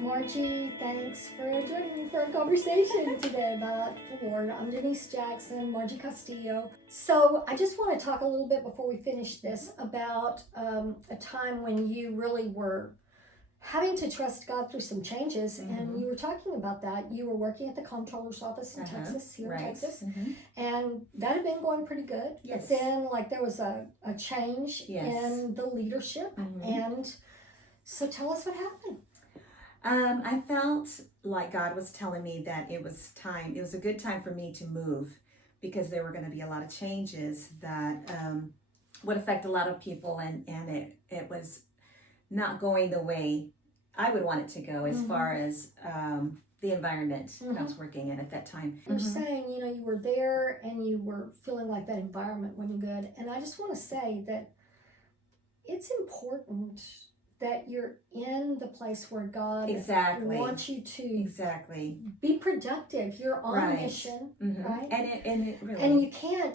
Margie, thanks for joining me for a conversation today about the Lord. I'm Denise Jackson, Margie Castillo. So, I just want to talk a little bit before we finish this about a time when you really were having to trust God through some changes, and you were talking about that. You were working at the comptroller's office in Texas, here in Texas, and that had been going pretty good. Yes. But then, there was a change in the leadership, and so tell us what happened. I felt like God was telling me that it was a good time for me to move, because there were going to be a lot of changes that would affect a lot of people, and it was not going the way I would want it to go as far as the environment I was working in at that time. You're saying, you were there and you were feeling like that environment wasn't good. And I just want to say that it's important that you're in the place where God wants you to be productive. You're on a mission, right? And it really... And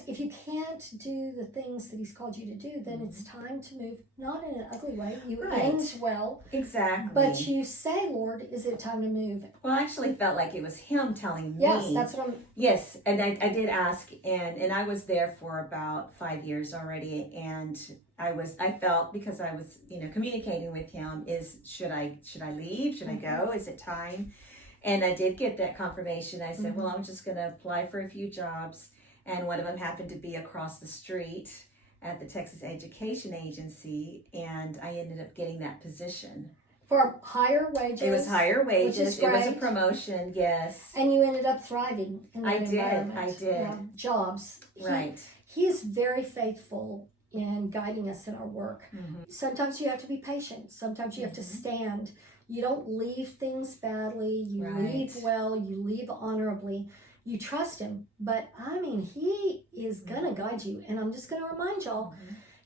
if you can't do the things that He's called you to do, then it's time to move, not in an ugly way. You end well. Exactly. But you say, Lord, is it time to move? Well, I actually felt like it was Him telling me. Yes, that's what I'm... Yes, and I did ask, and I was there for about 5 years already, and I felt, because I was, communicating with Him, should I leave? Should I go? Is it time? And I did get that confirmation. I said, well, I'm just going to apply for a few jobs. And one of them happened to be across the street at the Texas Education Agency. And I ended up getting that position. For higher wages. It was higher wages. Which is great. It was a promotion, yes. And you ended up thriving in that environment. I did. Yeah, jobs. Right. He is very faithful in guiding us in our work. Sometimes you have to be patient. Sometimes you have to stand. You don't leave things badly. You leave well. You leave honorably. You trust Him. But He is going to guide you. And I'm just going to remind y'all,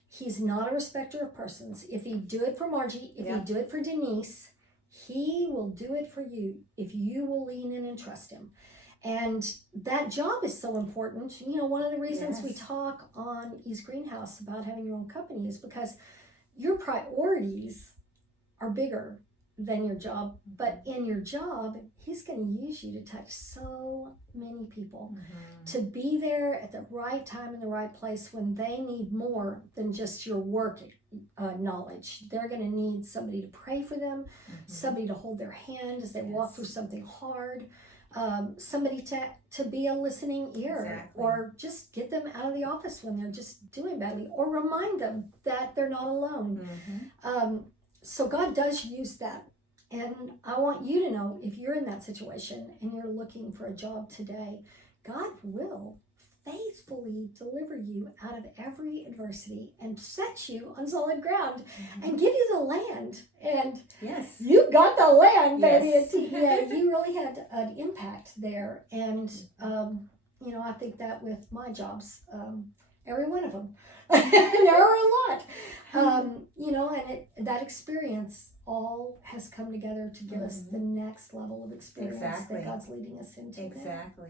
He's not a respecter of persons. If He do it for Margie, if He do it for Denise, He will do it for you if you will lean in and trust Him. And that job is so important. One of the reasons we talk on East Greenhouse about having your own company is because your priorities are bigger than your job. But in your job, He's going to use you to touch so many people, to be there at the right time in the right place when they need more than just your work knowledge. They're going to need somebody to pray for them, somebody to hold their hand as they walk through something hard. Somebody to be a listening ear, or just get them out of the office when they're just doing badly, or remind them that they're not alone. So God does use that. And I want you to know, if you're in that situation and you're looking for a job today, God will faithfully deliver you out of every adversity and set you on solid ground and give you the land. And you got the land, baby. You really had an impact there. And, I think that with my jobs, every one of them, there are a lot, and that experience all has come together to give us the next level of experience that God's leading us into. Exactly.